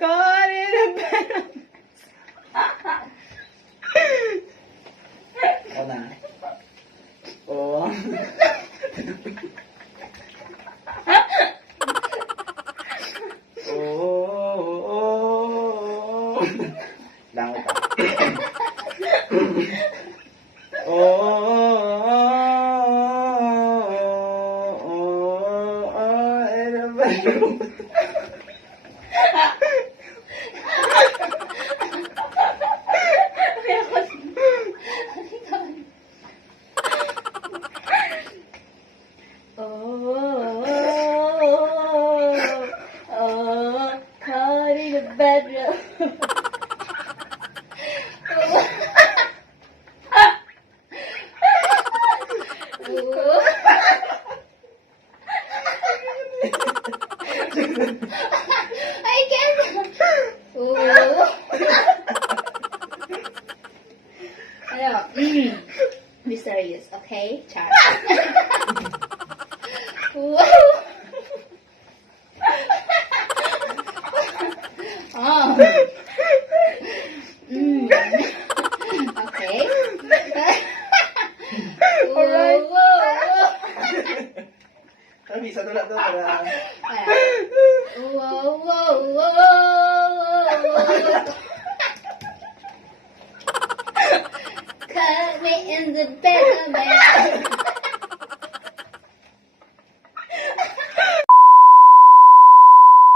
Caught in a bed. Ako na. Oo. Lango pa. Caught in a bedroom. I can't. Ano? Be serious, okay? Char. Oh. Okay. Alright. Sabi, sa tulad doon para... Cut me in the bed, man.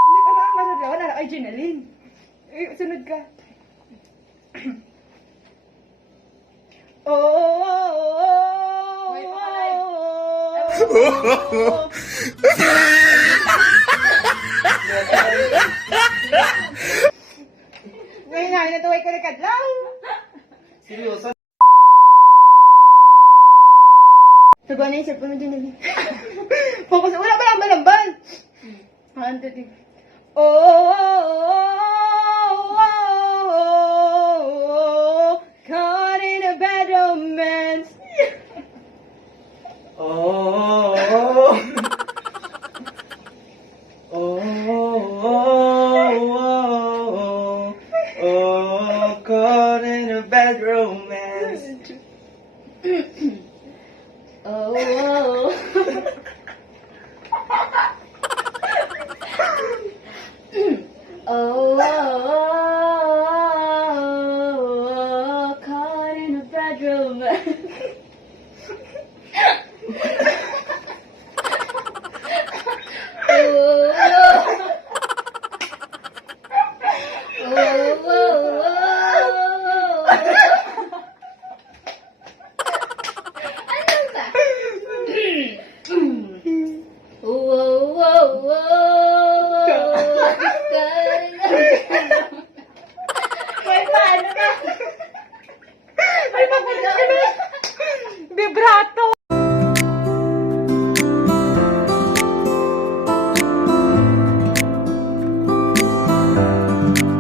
Hindi ka na, wala na kay Jenaline. Sunod ka. Ngayon na, natuway ko na kadlaw. Seryoso? Sabaw na yung cellphone mo, Jenaline. Focus, wala ba lang malamban? Caught in a bad romance. Caught in a bad romance. Caught in a bad romance. Ay, paano na? Ay, paano na?